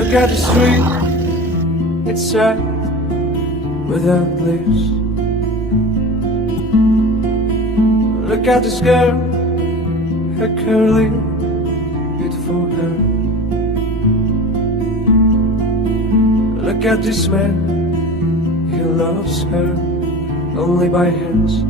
Look at the street, it's sad without leaves. Look at this girl, her curly, beautiful hair. Look at this man, he loves her only by hands.